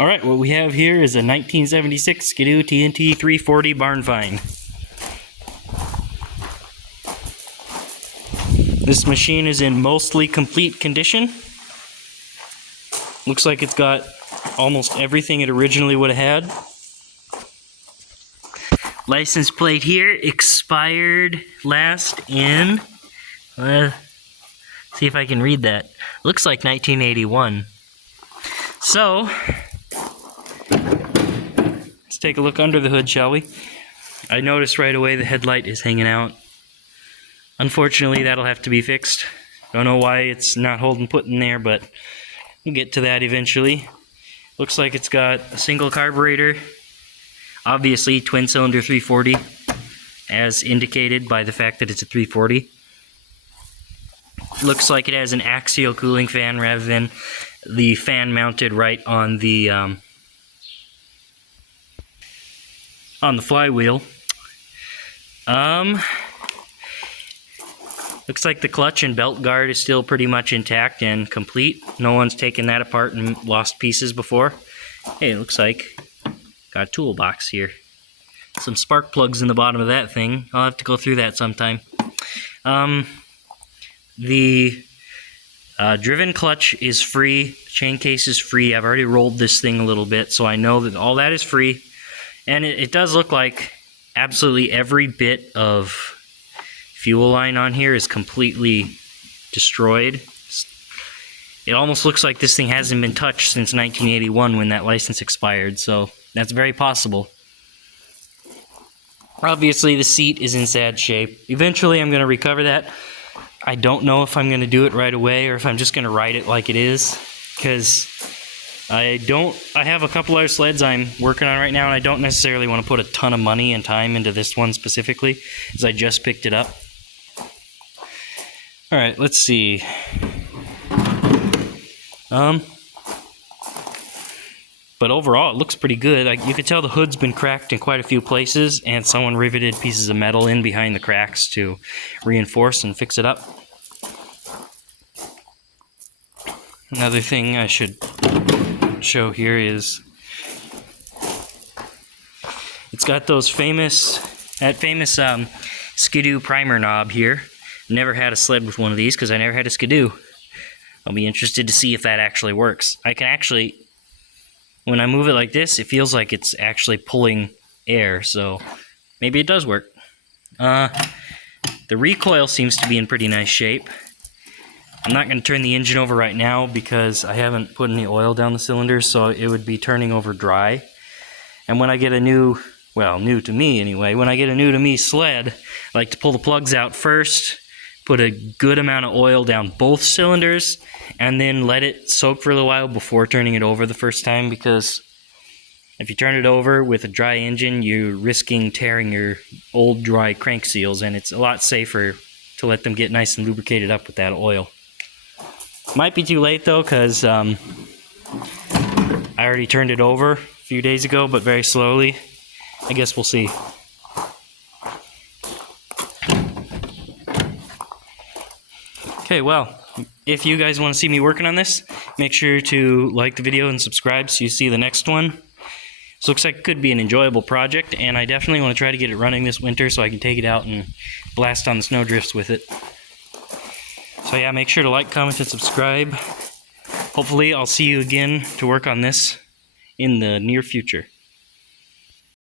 Alright, what we have here is a 1976 Skidoo TNT 340 barn find. This machine is in mostly complete condition. Looks like it's got almost everything it originally would have had. License plate here expired last in, see if I can read that. Looks like 1981. So, let's take a look under the hood, shall we? I noticed right away the headlight is hanging out. Unfortunately, that'll have to be fixed. Don't know why it's not holding put in there, but we'll get to that eventually. Looks like it's got a single carburetor. Obviously, twin-cylinder 340, as indicated by the fact that it's a 340. Looks like it has an axial cooling fan rather than the fan mounted right on the flywheel. Looks like the clutch and belt guard is still pretty much intact and complete. No one's taken that apart and lost pieces before. Hey, it looks like got a toolbox here. Some spark plugs in the bottom of that thing. I'll have to go through that sometime. The driven clutch is free. Chain case is free. I've already rolled this thing a little bit, so I know that all that is free. And it does look like absolutely every bit of fuel line on here is completely destroyed. It almost looks like this thing hasn't been touched since 1981 when that license expired, so that's very possible. Obviously, the seat is in sad shape. Eventually, I'm going to recover that. I don't know if I'm going to do it right away or if I'm just going to ride it like it is, because I have a couple other sleds I'm working on right now, and I don't necessarily want to put a ton of money and time into this one specifically, as I just picked it up. Alright, let's see. But overall, it looks pretty good. You could tell the hood's been cracked in quite a few places, and someone riveted pieces of metal in behind the cracks to reinforce and fix it up. Another thing I should show here is it's got those famous Skidoo primer knob here. Never had a sled with one of these because I never had a Skidoo. I'll be interested to see if that actually works. I can actually, when I move it like this, it feels like it's actually pulling air, so maybe it does work. The recoil seems to be in pretty nice shape. I'm not going to turn the engine over right now because I haven't put any oil down the cylinders, so it would be turning over dry. And when I get a new to me anyway, when I get a new to me sled, I like to pull the plugs out first, put a good amount of oil down both cylinders, and then let it soak for a little while before turning it over the first time, because if you turn it over with a dry engine, you're risking tearing your old dry crank seals, and it's a lot safer to let them get nice and lubricated up with that oil. Might be too late though, because I already turned it over a few days ago, but very slowly. I guess we'll see. Okay, well, if you guys want to see me working on this, make sure to like the video and subscribe so you see the next one. This looks like it could be an enjoyable project, and I definitely want to try to get it running this winter so I can take it out and blast on the snowdrifts with it. So yeah, make sure to like, comment, and subscribe. Hopefully I'll see you again to work on this in the near future.